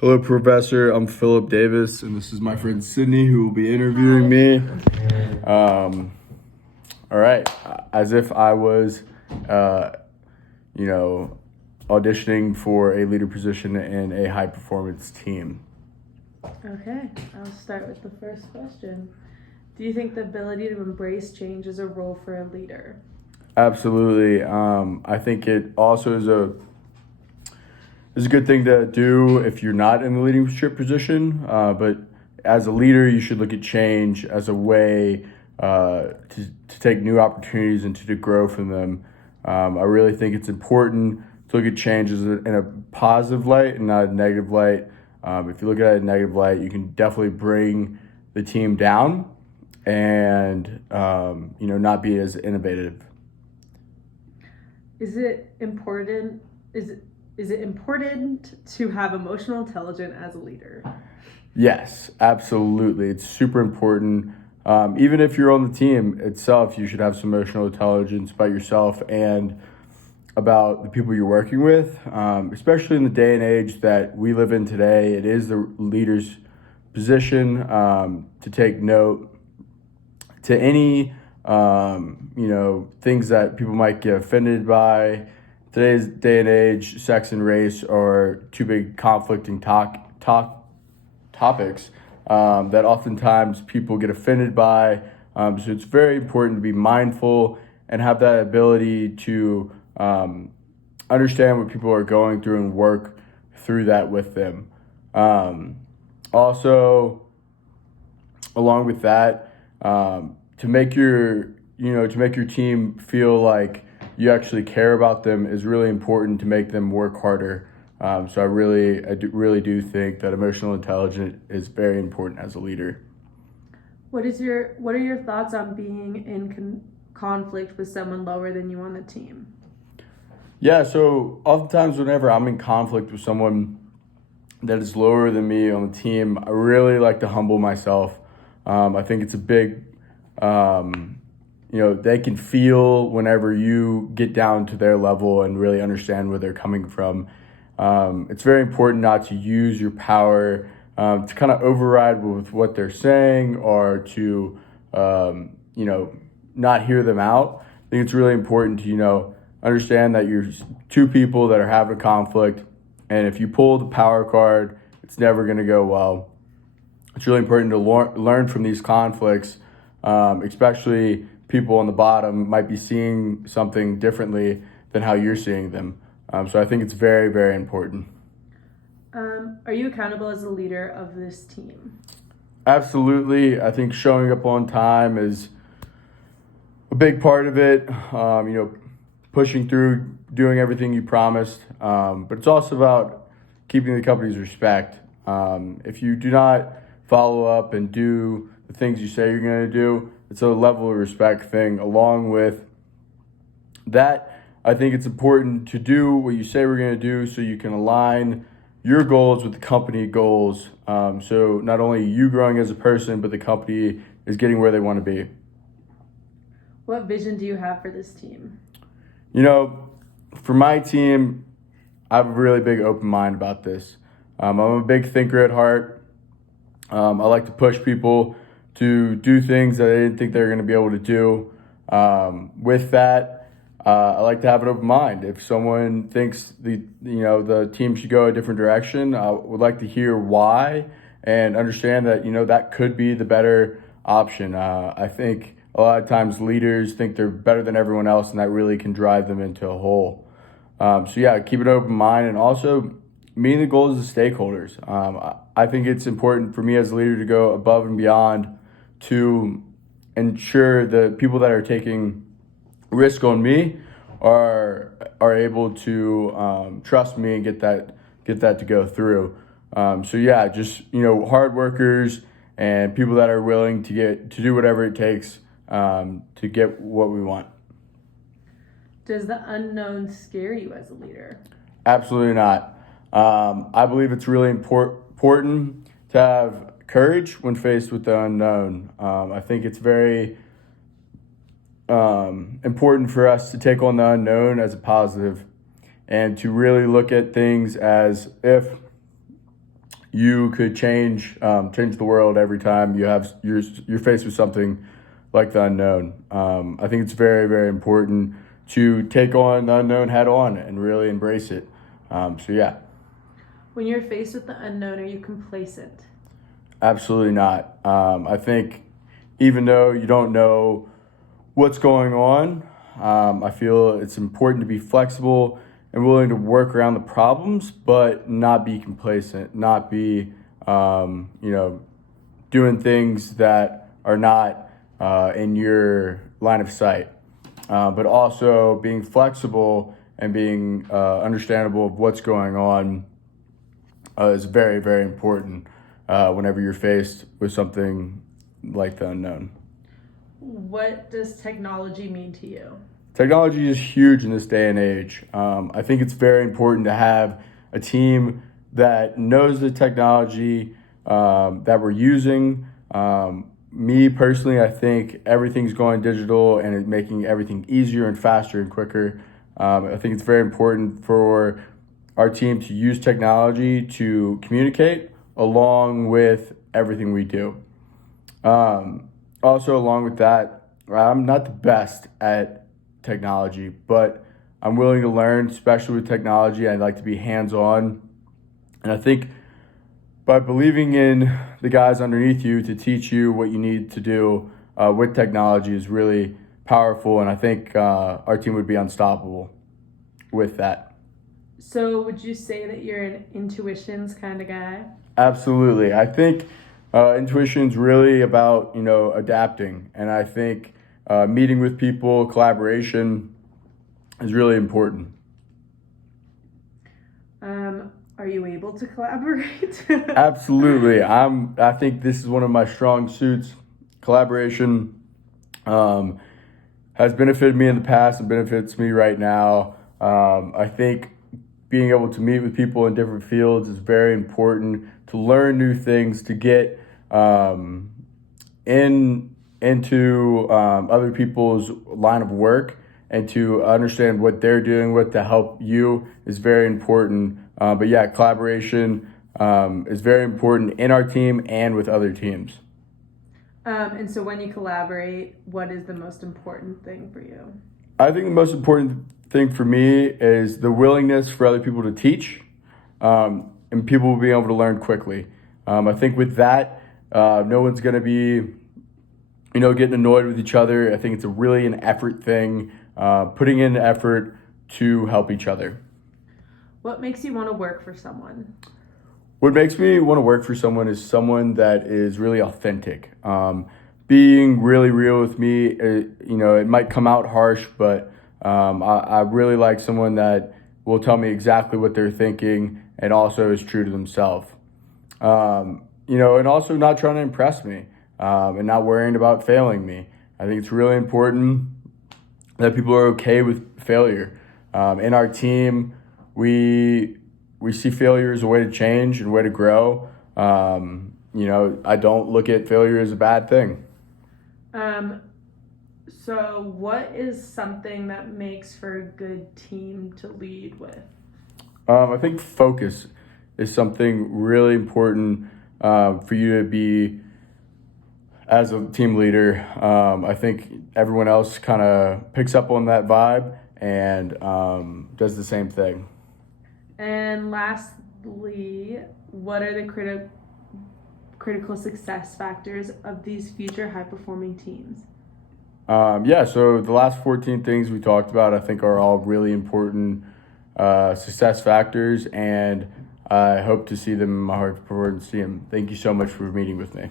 Hello, Professor. I'm Philip Davis, and this is my friend Sydney, who will be interviewing me. All right, as if I was, uh, you know, auditioning for a leader position in a high performance team. Okay, I'll start with the first question. Do you think the ability to embrace change is a role for a leader? Absolutely. I think it also is a good thing to do if you're not in the leadership position. But as a leader, you should look at change as a way to take new opportunities and to grow from them. I really think it's important to look at change in a positive light and not a negative light. If you look at it in a negative light, you can definitely bring the team down and not be as innovative. Is it important? Is it important to have emotional intelligence as a leader? Yes, absolutely. It's super important. Even if you're on the team itself, you should have some emotional intelligence about yourself and about the people you're working with, especially in the day and age that we live in today. It is the leader's position to take note to any things that people might get offended by. Today's day and age, sex and race are two big conflicting topics that oftentimes people get offended by. So it's very important to be mindful and have that ability to understand what people are going through and work through that with them. Also, along with that, to make your team feel like you actually care about them is really important to make them work harder. So I really do think that emotional intelligence is very important as a leader. What are your thoughts on being in conflict with someone lower than you on the team? Yeah, so oftentimes whenever I'm in conflict with someone that is lower than me on the team, I really like to humble myself. I think it's a big, they can feel whenever you get down to their level and really understand where they're coming from. It's very important not to use your power to kind of override with what they're saying or to, not hear them out. I think it's really important to, understand that you're two people that are having a conflict. And if you pull the power card, it's never going to go well. It's really important to learn from these conflicts, especially people on the bottom might be seeing something differently than how you're seeing them. So I think it's very, very important. Are you accountable as a leader of this team? Absolutely. I think showing up on time is a big part of it. Pushing through, doing everything you promised. But it's also about keeping the company's respect. If you do not follow up and do the things you say you're going to do, it's a level of respect thing. Along with that, I think it's important to do what you say we're going to do so you can align your goals with the company goals. So not only you growing as a person, but the company is getting where they want to be. What vision do you have for this team? For my team, I have a really big open mind about this. I'm a big thinker at heart. I like to push people to do things that they didn't think they were going to be able to do. With that, I like to have an open mind. If someone thinks the team should go a different direction, I would like to hear why and understand that that could be the better option. I think a lot of times leaders think they're better than everyone else, and that really can drive them into a hole. Keep an open mind and also meeting the goals of the stakeholders. I think it's important for me as a leader to go above and beyond to ensure the people that are taking risk on me are able to trust me and get that to go through. Hard workers and people that are willing to do whatever it takes to get what we want. Does the unknown scare you as a leader? Absolutely not. I believe it's really important to have courage when faced with the unknown. I think it's very important for us to take on the unknown as a positive and to really look at things as if you could change the world every time you're faced with something like the unknown. I think it's very, very important to take on the unknown head on and really embrace it. So yeah, When you're faced with the unknown, are you complacent? absolutely not. I think even though you don't know what's going on, I feel it's important to be flexible and willing to work around the problems, but not be complacent, not be, doing things that are not in your line of sight. But also being flexible and being understandable of what's going on is very, very important whenever you're faced with something like the unknown. What does technology mean to you? Technology is huge in this day and age. I think it's very important to have a team that knows the technology that we're using. Me personally, I think everything's going digital and it's making everything easier and faster and quicker. I think it's very important for our team to use technology to communicate along with everything we do. Also, along with that, I'm not the best at technology, but I'm willing to learn, especially with technology. I like to be hands-on. And I think by believing in the guys underneath you to teach you what you need to do with technology is really powerful. And I think our team would be unstoppable with that. So, would you say that you're an intuitions kind of guy? Absolutely. I think intuition's really about, adapting. And I think meeting with people, collaboration is really important. Are you able to collaborate? Absolutely. I think this is one of my strong suits. Collaboration has benefited me in the past and benefits me right now. I think being able to meet with people in different fields is very important to learn new things, to get into other people's line of work and to understand what they're doing with to help you is very important. But yeah, collaboration is very important in our team and with other teams. And so when you collaborate, what is the most important thing for you? I think the most important thing for me is the willingness for other people to teach and people being able to learn quickly. I think with that, no one's going to be, getting annoyed with each other. I think it's really an effort thing, putting in effort to help each other. What makes you want to work for someone? What makes me want to work for someone is someone that is really authentic. Being really real with me, it might come out harsh, but I really like someone that will tell me exactly what they're thinking and also is true to themselves. And also not trying to impress me and not worrying about failing me. I think it's really important that people are okay with failure. In our team, we see failure as a way to change and a way to grow. I don't look at failure as a bad thing. So what is something that makes for a good team to lead with? I think focus is something really important for you to be as a team leader. I think everyone else kind of picks up on that vibe and does the same thing. And lastly, what are the critical success factors of these future high-performing teams? So the last 14 things we talked about, I think, are all really important success factors, and I hope to see them in my heart before to see them. Thank you so much for meeting with me.